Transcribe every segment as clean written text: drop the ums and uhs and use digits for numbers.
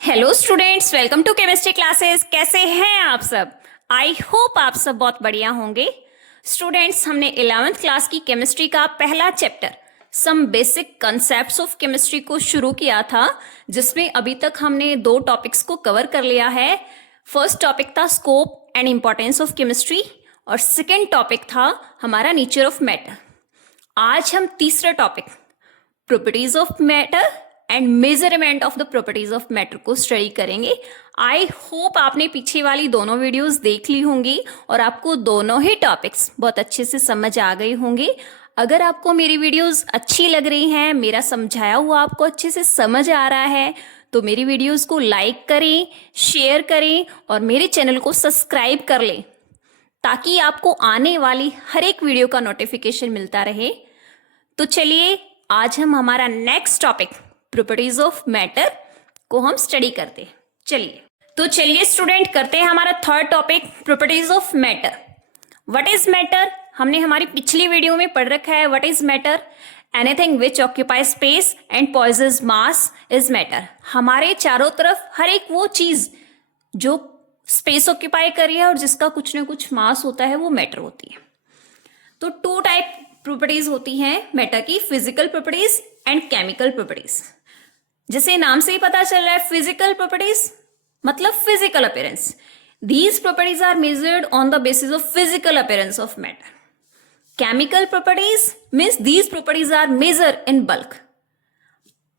Hello students, welcome to chemistry classes. कैसे हैं आप सब? आई होप आप सब बहुत बढ़िया होंगे। स्टूडेंट्स, हमने 11th क्लास की केमिस्ट्री का पहला chapter some basic concepts of chemistry को शुरू किया था, जिसमें अभी तक हमने 2 टॉपिक्स को कवर कर लिया है। फर्स्ट टॉपिक था scope and importance of chemistry और सेकेंड टॉपिक था हमारा नेचर ऑफ मैटर। आज हम तीसरा topic properties of matter and measurement of the properties of matter को स्टडी करेंगे। आई होप आपने पीछे वाली दोनों वीडियोस देख ली होंगी और आपको दोनों ही टॉपिक्स बहुत अच्छे से समझ आ गए होंगे। अगर आपको मेरी वीडियोस अच्छी लग रही हैं, मेरा समझाया हुआ आपको अच्छे से समझ आ रहा है, तो मेरी वीडियोस को लाइक करें, शेयर करें और मेरे चैनल को सब्सक्राइब कर लें, ताकि आपको आने वाली हर एक वीडियो का नोटिफिकेशन मिलता रहे। तो चलिए, आज हम हमारा next topic properties of matter को हम स्टडी करते हैं। चलिए स्टूडेंट, करते हैं हमारा third topic properties of matter. What is matter? हमने हमारी पिछली वीडियो में पढ़ रखा है। What is matter? Anything which occupy space and possess mass is matter. हमारे चारों तरफ हर एक वो चीज जो स्पेस ऑक्यूपाई कर रही है और जिसका कुछ ना कुछ मास होता है, वो मैटर होती है। तो 2 टाइप प्रॉपर्टीज होती हैं मैटर की, physical properties and chemical properties. जैसे नाम से ही पता चल रहा है, फिजिकल प्रॉपर्टीज मतलब physical appearance. These properties are measured on the basis of physical appearance of matter. Chemical properties means these properties are measure in bulk.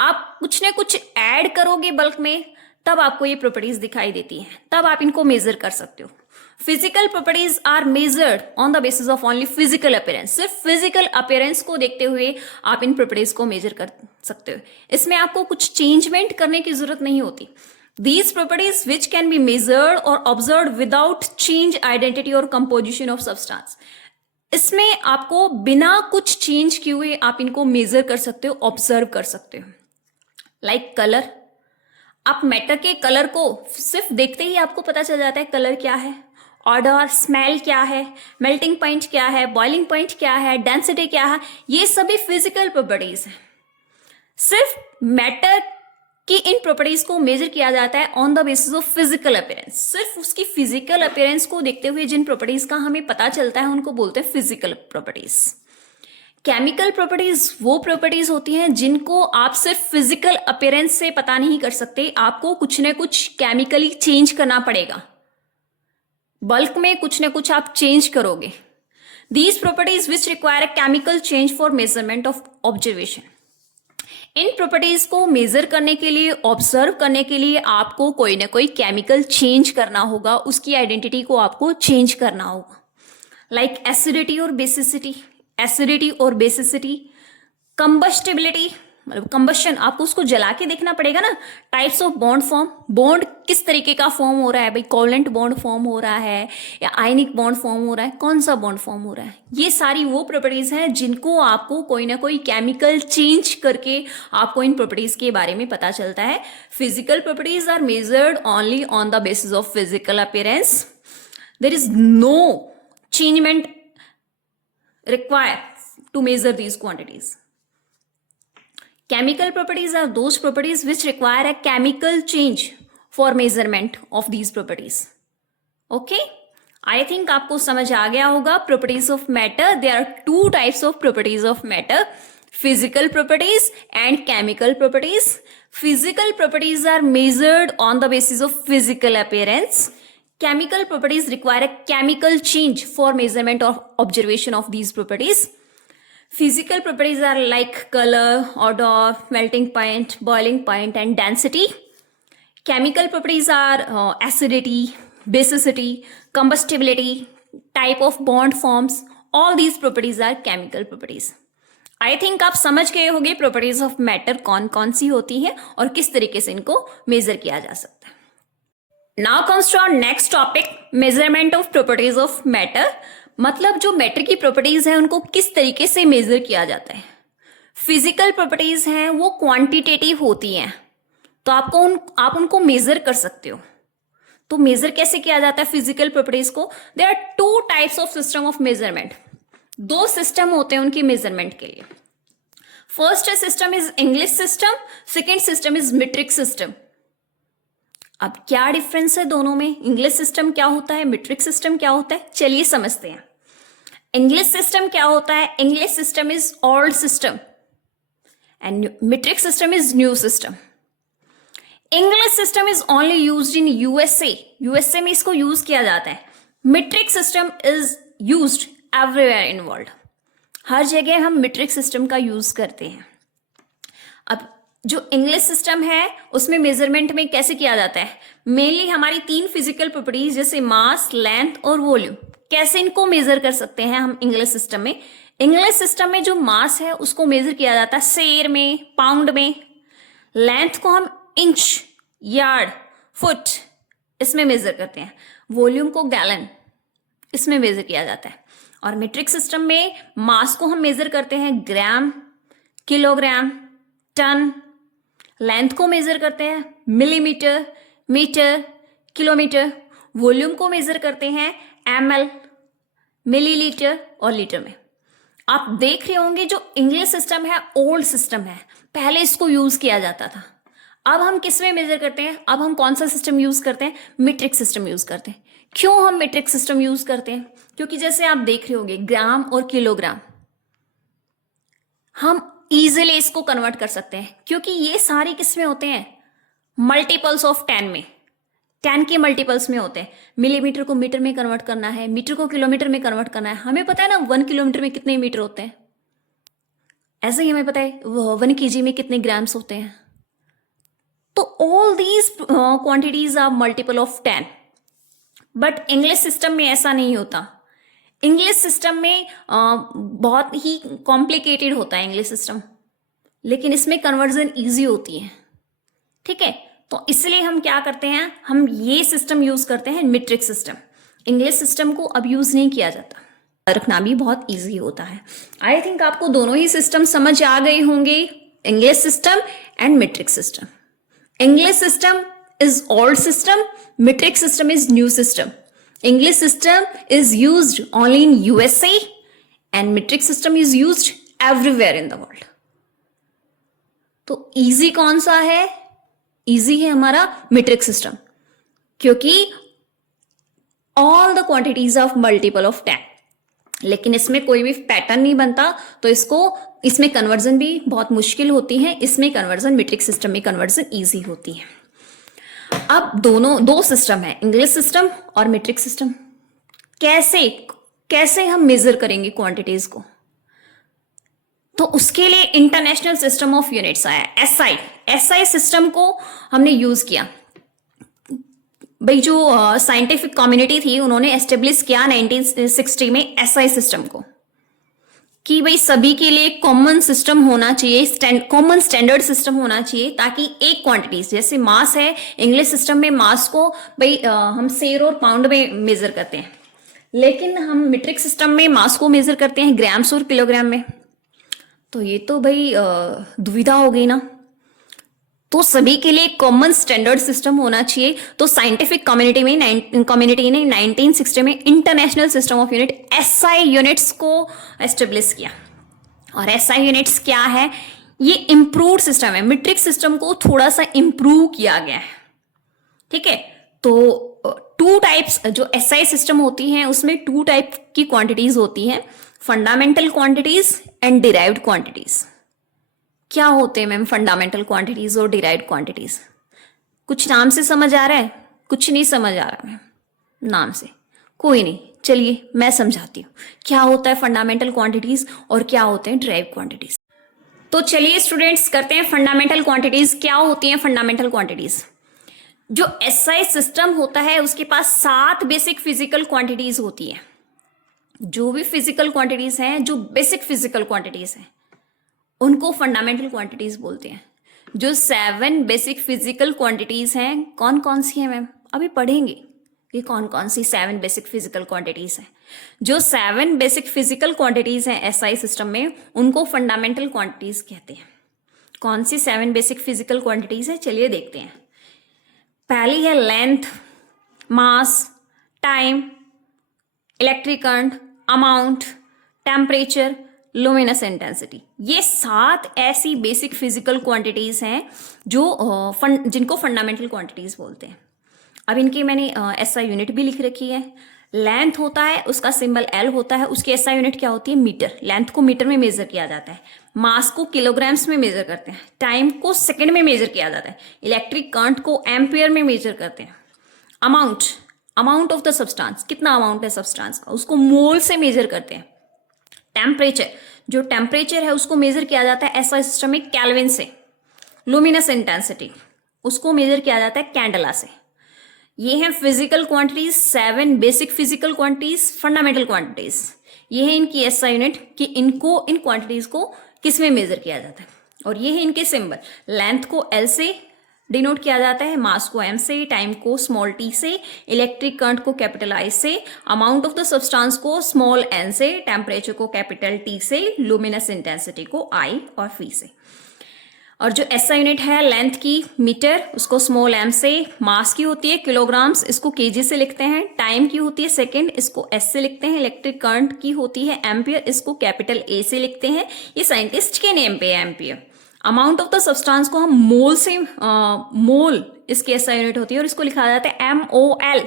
आप कुछ ना कुछ ऐड करोगे बल्क में, तब आपको ये प्रॉपर्टीज दिखाई देती हैं, तब आप इनको मेजर कर सकते हो। Physical properties are measured on the basis of only physical appearance. सिर्फ फिजिकल अपीयरेंस को देखते हुए आप इन प्रॉपर्टीज को मेजर कर सकते हो। इसमें आपको कुछ चेंजमेंट करने की जरूरत नहीं होती। These properties which can be measured और ऑब्जर्व विदाउट चेंज आइडेंटिटी और कंपोजिशन ऑफ सब्सटेंस। इसमें आपको बिना कुछ चेंज किए हुए आप इनको मेजर कर सकते हो, ऑब्जर्व कर सकते हो। लाइक कलर, आप मैटर के कलर को सिर्फ देखते ही आपको पता चल जाता है कलर क्या है, ऑर्डर, स्मेल क्या है, मेल्टिंग पॉइंट क्या है, बॉइलिंग पॉइंट क्या है, डेंसिटी क्या है, ये सभी फिजिकल प्रॉपर्टीज हैं। सिर्फ मैटर की इन प्रॉपर्टीज को मेजर किया जाता है on the basis of physical appearance. सिर्फ उसकी फिजिकल अपीयरेंस को देखते हुए जिन प्रॉपर्टीज का हमें पता चलता है उनको बोलते हैं फिजिकल प्रॉपर्टीज। केमिकल प्रॉपर्टीज वो प्रॉपर्टीज होती हैं जिनको आप सिर्फ फिजिकल अपीयरेंस से पता नहीं कर सकते, आपको कुछ ना कुछ केमिकली चेंज करना पड़ेगा। बल्क में कुछ ना कुछ आप चेंज करोगे। These properties which require a chemical change for measurement of observation. In properties को मेजर करने के लिए, ऑब्जर्व करने के लिए आपको कोई ना कोई केमिकल चेंज करना होगा, उसकी आइडेंटिटी को आपको चेंज करना होगा। लाइक एसिडिटी और बेसिसिटी, एसिडिटी और बेसिसिटी, कंबस्टिबिलिटी मतलब कंबस्शन, आपको उसको जला के देखना पड़ेगा ना। Types of bond form, bond किस तरीके का फॉर्म हो रहा है भाई, कोवलेंट बॉन्ड फॉर्म हो रहा है या आयनिक बॉन्ड फॉर्म हो रहा है, कौन सा बॉन्ड फॉर्म हो रहा है। ये सारी वो प्रॉपर्टीज हैं जिनको आपको कोई ना कोई केमिकल चेंज करके आपको इन प्रॉपर्टीज के बारे में पता चलता है। Physical properties are measured only on the basis of physical appearance. There is no changement required to measure these quantities. Chemical properties are those properties which require a chemical change for measurement of these properties. Okay? I think आपको समझ आ गया होगा properties of matter. There are 2 types of properties of matter, physical properties and chemical properties. Physical properties are measured on the basis of physical appearance. Chemical properties require a chemical change for measurement or observation of these properties. Physical properties are like color, odor, melting point, boiling point, and density. Chemical properties are acidity, basicity, combustibility, type of bond forms. All these properties are chemical properties. I think आप समझ गए होंगे properties of matter कौन कौन सी होती हैं और किस तरीके से इनको मेजर किया जा सकता है। Now comes to our next topic, measurement of properties of matter. मतलब जो मैटर की प्रॉपर्टीज हैं उनको किस तरीके से मेजर किया जाता है। फिजिकल प्रॉपर्टीज हैं वो क्वांटिटेटिव होती हैं, तो आप उनको मेजर कर सकते हो। तो मेजर कैसे किया जाता है फिजिकल प्रॉपर्टीज को? There are 2 types of system of measurement. 2 system होते हैं उनकी मेजरमेंट के लिए। First system is English system, second system is metric system. अब क्या डिफरेंस है दोनों में, इंग्लिश सिस्टम क्या होता है, मीट्रिक सिस्टम क्या होता है, चलिए समझते हैं। इंग्लिश सिस्टम क्या होता है, English system is old system and metric system is new system. English system is only used in USA, USA में इसको यूज किया जाता है। Metric system is used everywhere in world, हर जगह हम मीट्रिक सिस्टम का यूज करते हैं। अब जो इंग्लिश सिस्टम है उसमें मेजरमेंट में कैसे किया जाता है, मेनली हमारी 3 फिजिकल प्रॉपर्टीज जैसे मास, लेंथ और वॉल्यूम, कैसे इनको मेजर कर सकते हैं हम इंग्लिश सिस्टम में। इंग्लिश सिस्टम में जो मास है उसको मेजर किया जाता है सेर में, पाउंड में। लेंथ को हम इंच, यार्ड, फुट इसमें मेजर करते हैं। वॉल्यूम को गैलन इसमें मेजर किया जाता है। और मीट्रिक सिस्टम में मास को हम मेजर करते हैं ग्राम, किलोग्राम, टन। लेंथ को मेजर करते हैं मिलीमीटर, मीटर, किलोमीटर। वॉल्यूम को मेजर करते हैं ml, मिलीलीटर और लीटर में। आप देख रहे होंगे जो इंग्लिश सिस्टम है ओल्ड सिस्टम है, पहले इसको यूज किया जाता था। अब हम किस में मेजर करते हैं, अब हम कौन सा सिस्टम यूज करते हैं, मीट्रिक सिस्टम यूज करते हैं। क्यों हम मीट्रिक सिस्टम यूज करते हैं, क्योंकि जैसे आप देख रहे होंगे ग्राम और किलोग्राम हम इजीली इसको कन्वर्ट कर सकते हैं, क्योंकि ये सारे किस में होते हैं, मल्टीपल्स ऑफ 10 में, 10 के मल्टीपल्स में होते हैं। मिलीमीटर को मीटर में कन्वर्ट करना है, मीटर को किलोमीटर में कन्वर्ट करना है। हमें पता है ना 1 किलोमीटर में कितने मीटर होते हैं, ऐसे ही हमें पता है 1 kg में कितने ग्राम्स होते हैं। तो all these quantities are multiple of 10, but English system में ऐसा नहीं होता। इंग्लिश सिस्टम में बहुत ही कॉम्प्लिकेटेड होता है इंग्लिश सिस्टम, लेकिन इसमें कन्वर्जन इजी होती है। ठीक है, तो इसलिए हम क्या करते हैं, हम ये सिस्टम यूज करते हैं मीट्रिक सिस्टम। इंग्लिश सिस्टम को अब यूज नहीं किया जाता, रखना भी बहुत इजी होता है। आई थिंक आपको दोनों ही सिस्टम समझ आ गए होंगे, English system and metric system. English system is old system, metric system is new system. English system is used only in USA and metric system is used everywhere in the world. तो easy कौन सा है, easy है हमारा metric system, क्योंकि all the quantities of multiple of 10, लेकिन इसमें कोई भी पैटर्न नहीं बनता, तो इसमें कन्वर्जन भी बहुत मुश्किल होती है। इसमें कन्वर्जन मीट्रिक सिस्टम में कन्वर्जन इजी होती है। अब दो सिस्टम है, इंग्लिश सिस्टम और मीट्रिक सिस्टम। कैसे हम मेजर करेंगे क्वांटिटीज को, तो उसके लिए इंटरनेशनल सिस्टम ऑफ यूनिट्स आया, एसआई सिस्टम को हमने यूज किया। भाई जो साइंटिफिक कम्युनिटी थी उन्होंने एस्टेब्लिश किया 1960 में एसआई सिस्टम को, कि भाई सभी के लिए कॉमन सिस्टम होना चाहिए, कॉमन स्टैंडर्ड सिस्टम होना चाहिए, ताकि एक क्वांटिटीज जैसे मास है, इंग्लिश सिस्टम में मास को भाई हम सेर और पाउंड में मेजर करते हैं, लेकिन हम मीट्रिक सिस्टम में मास को मेजर करते हैं ग्राम्स और किलोग्राम में। तो ये तो भाई दुविधा हो गई ना, तो सभी के लिए कॉमन स्टैंडर्ड सिस्टम होना चाहिए। तो साइंटिफिक कम्युनिटी ने 1960 में international system of unit SI units को एस्टेब्लिश किया। और एसआई यूनिट्स क्या है, ये इम्प्रूव्ड सिस्टम है, मीट्रिक सिस्टम को थोड़ा सा इम्प्रूव किया गया है। ठीक है, तो 2 टाइप्स जो एसआई सिस्टम होती हैं उसमें 2 टाइप की क्वांटिटीज होती हैं, fundamental quantities and derived quantities. क्या होते हैं मैम फंडामेंटल क्वांटिटीज और डिराइव्ड क्वांटिटीज? कुछ नाम से समझ आ रहा है, कुछ नहीं समझ आ रहा मैम नाम से, कोई नहीं, चलिए मैं समझाती हूँ क्या होता है फंडामेंटल क्वांटिटीज और क्या होते हैं डिराइव्ड क्वांटिटीज। तो चलिए स्टूडेंट्स करते हैं फंडामेंटल क्वांटिटीज। क्या होती हैं फंडामेंटल क्वांटिटीज? जो एसआई सिस्टम होता है उसके पास 7 बेसिक फिजिकल क्वांटिटीज होती है। जो भी फिजिकल क्वांटिटीज हैं, जो बेसिक फिजिकल क्वांटिटीज हैं, उनको फंडामेंटल क्वांटिटीज बोलते हैं। जो 7 बेसिक फिजिकल क्वांटिटीज हैं, कौन कौन सी हैं मैम? अभी पढ़ेंगे कि कौन कौन सी 7 बेसिक फिजिकल क्वांटिटीज हैं। जो 7 बेसिक फिजिकल क्वांटिटीज हैं एसआई सिस्टम में, उनको फंडामेंटल क्वांटिटीज कहते हैं। कौन सी 7 बेसिक फिजिकल क्वांटिटीज है, चलिए देखते हैं। पहली है length, mass, time, electric current, amount, temperature, luminous intensity. ये 7 ऐसी बेसिक फिजिकल क्वांटिटीज हैं जो जिनको फंडामेंटल क्वांटिटीज बोलते हैं। अब इनकी मैंने एसआई यूनिट भी लिख रखी है। लेंथ होता है, उसका सिंबल एल होता है, उसकी एसआई यूनिट क्या होती है? मीटर। लेंथ को मीटर में मेजर किया जाता है, मास को किलोग्राम्स में मेजर करते हैं, टाइम को सेकंड में मेजर किया जाता है, इलेक्ट्रिक करंट को एम्पियर में मेजर करते हैं। अमाउंट ऑफ द सब्सटेंस, कितना अमाउंट है सब्सटेंस का, उसको मोल से मेजर करते हैं। टेम्परेचर, जो टेम्परेचर है उसको मेजर किया जाता है एसआई सिस्टम में केल्विन से। लुमिनस इंटेंसिटी, उसको मेजर किया जाता है कैंडला से। ये हैं physical quantities, 7 basic physical quantities, fundamental quantities. ये है इनकी एसआई यूनिट कि इनको, इन क्वांटिटीज को किस में मेजर किया जाता है। और ये है इनके सिंबल, लेंथ को एल से डिनोट किया जाता है, मास को एम से, टाइम को स्मॉल टी से, इलेक्ट्रिक करंट को कैपिटल आई से, अमाउंट ऑफ द सब्सटेंस को स्मॉल एन से, टेम्परेचर को कैपिटल टी से, लुमिनस इंटेंसिटी को आई और फी से। और जो एसआई यूनिट है लेंथ की मीटर, उसको स्मॉल एम से, मास की होती है किलोग्राम्स, इसको केजी से लिखते हैं, टाइम की होती है सेकंड, इसको एस से लिखते हैं, इलेक्ट्रिक करंट की होती है एम्पियर, इसको कैपिटल ए से लिखते हैं, ये साइंटिस्ट के नेम पे है ampere. Amount of the substance को हम मोल से, मोल इसकी एसआई यूनिट होती है और इसको लिखा जाता है MOL।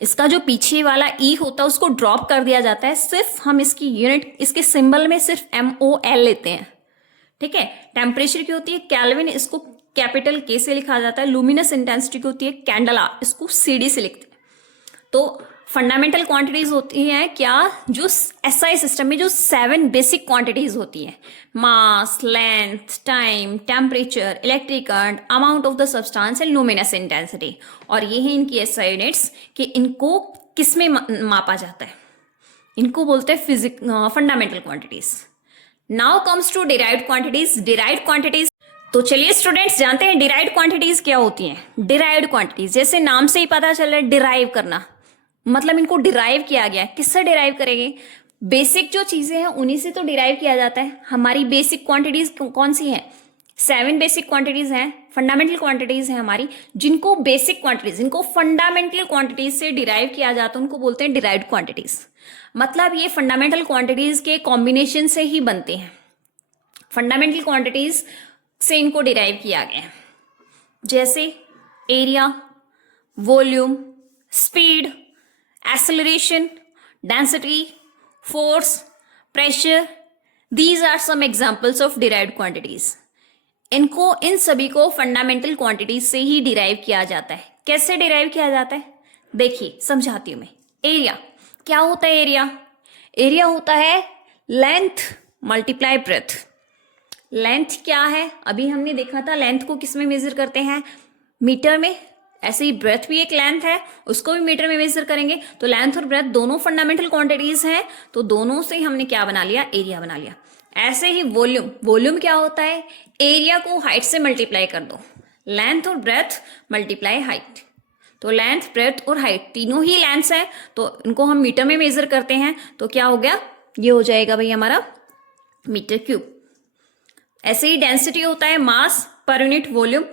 इसका जो पीछे वाला ई होता है उसको ड्रॉप कर दिया जाता है, सिर्फ हम इसकी यूनिट, इसके सिंबल में सिर्फ MOL लेते हैं, ठीक है। टेम्परेचर की होती है केल्विन, इसको कैपिटल के से लिखा जाता है। लुमिनस इंटेंसिटी की होती है कैंडला, इसको CD से लिखते हैं। तो फंडामेंटल क्वांटिटीज होती हैं क्या, जो एसआई सिस्टम में जो 7 बेसिक क्वांटिटीज होती हैं, mass, length, time, temperature, electric current, amount of the substance and luminous intensity. और ये है इनकी एसआई यूनिट्स कि इनको किस में मापा जाता है, इनको बोलते हैं fundamental quantities. Now comes to derived quantities. Derived quantities, तो चलिए स्टूडेंट्स जानते हैं डिराइव्ड क्वांटिटीज क्या होती हैं। डिराइव्ड क्वांटिटीज, जैसे नाम से ही पता चल रहा है डिराइव करना, मतलब इनको डिराइव किया गया है। किससे डिराइव करेंगे? बेसिक जो चीजें हैं उन्हीं से तो डिराइव किया जाता है। हमारी बेसिक क्वांटिटीज कौन सी हैं? 7 बेसिक क्वांटिटीज हैं, फंडामेंटल क्वांटिटीज हैं हमारी, जिनको बेसिक क्वांटिटीज, इनको फंडामेंटल क्वांटिटीज से डिराइव किया जाता है, उनको बोलते हैं डिराइव्ड क्वांटिटीज। मतलब ये फंडामेंटल क्वांटिटीज के कॉम्बिनेशन से ही बनते हैं, फंडामेंटल क्वांटिटीज से इनको डिराइव किया गया है। जैसे area, volume, speed, acceleration, density, force, pressure, these are some examples of derived quantities. इनको, इन सभी को फंडामेंटल क्वांटिटीज से ही डिराइव किया जाता है। कैसे डिराइव किया जाता है देखिए समझाती हूं मैं। एरिया, क्या होता है एरिया? एरिया होता है लेंथ मल्टीप्लाई ब्रेथ। लेंथ क्या है? अभी हमने देखा था लेंथ को किस में मेजर करते हैं? मीटर में। ऐसे ही ब्रेथ भी एक लेंथ है, उसको भी मीटर में मेजर करेंगे। तो लेंथ और ब्रेथ दोनों फंडामेंटल क्वांटिटीज हैं, तो दोनों से हमने क्या बना लिया? एरिया बना लिया। ऐसे ही वॉल्यूम, वॉल्यूम क्या होता है? एरिया को हाइट से मल्टीप्लाई कर दो, लेंथ और ब्रेथ मल्टीप्लाई हाइट। तो लेंथ, ब्रेथ और हाइट तीनों ही लेंथ्स हैं, तो इनको हम मीटर में मेजर करते हैं, तो क्या हो गया? ये हो जाएगा भाई हमारा मीटर क्यूब। ऐसे ही डेंसिटी होता है मास पर यूनिट वॉल्यूम।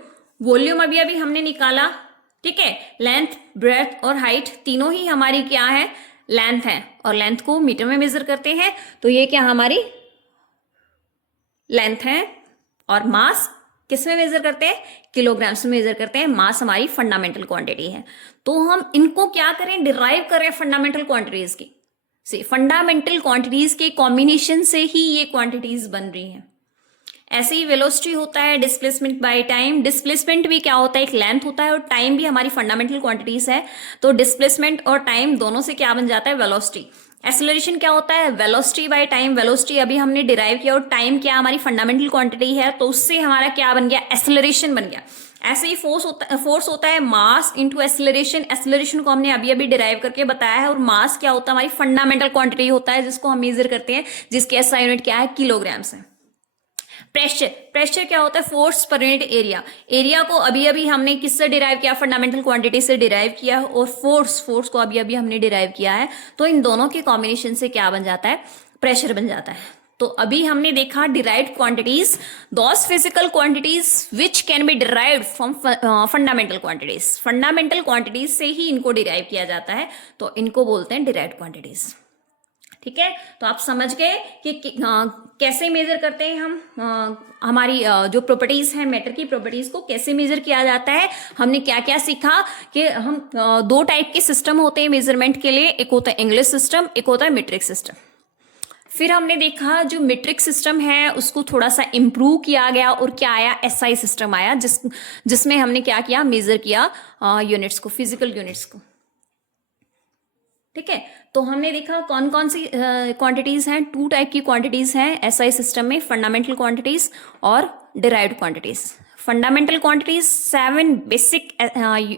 वॉल्यूम अभी अभी हमने निकाला, ठीक है। लेंथ, ब्रेथ और हाइट तीनों ही हमारी क्या है? लेंथ है, और लेंथ को मीटर में मेजर करते हैं, तो ये क्या हमारी लेंथ है। और मास किस में मेजर करते हैं? किलोग्राम्स में मेजर करते हैं। मास हमारी फंडामेंटल क्वांटिटी है। तो हम इनको क्या करें? डिराइव करें फंडामेंटल क्वांटिटीज की से। फंडामेंटल क्वांटिटीज के कॉम्बिनेशन से ही ये क्वांटिटीज बन रही हैं। ऐसे ही वेलोसिटी होता है डिस्प्लेसमेंट बाय टाइम। डिस्प्लेसमेंट भी क्या होता है? एक लेंथ होता है, और टाइम भी हमारी फंडामेंटल क्वांटिटीज है। तो डिस्प्लेसमेंट और टाइम दोनों से क्या बन जाता है? वेलोसिटी। एक्सेलरेशन क्या होता है? Velocity by time. वेलोसिटी अभी हमने डिराइव किया, और टाइम क्या हमारी फंडामेंटल क्वांटिटी है, तो उससे हमारा क्या बन गया? एक्सेलरेशन बन गया। ऐसे ही फोर्स होता है मास इंटू एक्सेलरेशन। एक्सेलरेशन को हमने अभी अभी डिराइव करके बताया है। और मास क्या होता है? हमारी फंडामेंटल क्वांटिटी होता है, जिसको हम मेजर करते हैं, जिसकी एसआई यूनिट क्या है? किलोग्राम्स है। प्रेशर, प्रेशर क्या होता है? Force per unit area. Area को अभी अभी हमने किससे डिराइव किया? फंडामेंटल क्वांटिटी से डिराइव किया। और फोर्स को अभी अभी हमने डिराइव किया है। तो इन दोनों के कॉम्बिनेशन से क्या बन जाता है? प्रेशर बन जाता है। तो अभी हमने देखा derived quantities, those physical quantities which can be derived from fundamental quantities. Fundamental quantities से ही इनको डिराइव किया जाता है, तो इनको बोलते हैं डिराइव्ड क्वांटिटीज। ठीक है, तो आप समझ गए कि कैसे मेजर करते हैं हम हमारी जो प्रॉपर्टीज हैं, मैटर की प्रॉपर्टीज को कैसे मेजर किया जाता है। हमने क्या क्या सीखा कि हम दो टाइप के सिस्टम होते हैं मेजरमेंट के लिए, एक होता है इंग्लिश सिस्टम, एक होता है मीट्रिक सिस्टम। फिर हमने देखा जो मीट्रिक सिस्टम है उसको थोड़ा सा इम्प्रूव किया गया और क्या आया, एसआई सिस्टम आया, जिसमें हमने क्या किया, मेजर किया यूनिट्स को, फिजिकल यूनिट्स को। ठीक है, तो हमने देखा कौन कौन सी क्वांटिटीज हैं, टू टाइप की क्वांटिटीज हैं एसआई सिस्टम में, फंडामेंटल क्वांटिटीज और derived quantities. Fundamental quantities 7 basic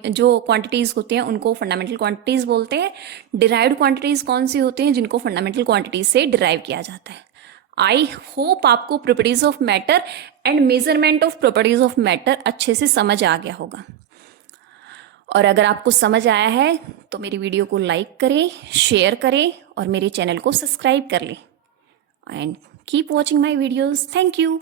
जो क्वांटिटीज होती हैं उनको फंडामेंटल क्वांटिटीज बोलते हैं। डिराइव्ड क्वांटिटीज कौन सी होती हैं, जिनको फंडामेंटल क्वांटिटीज से डिराइव किया जाता है। आई होप आपको properties of matter and measurement of properties of matter अच्छे से समझ आ गया होगा। और अगर आपको समझ आया है तो मेरी वीडियो को लाइक करें, शेयर करें और मेरे चैनल को सब्सक्राइब कर लें। And keep watching my videos. Thank you.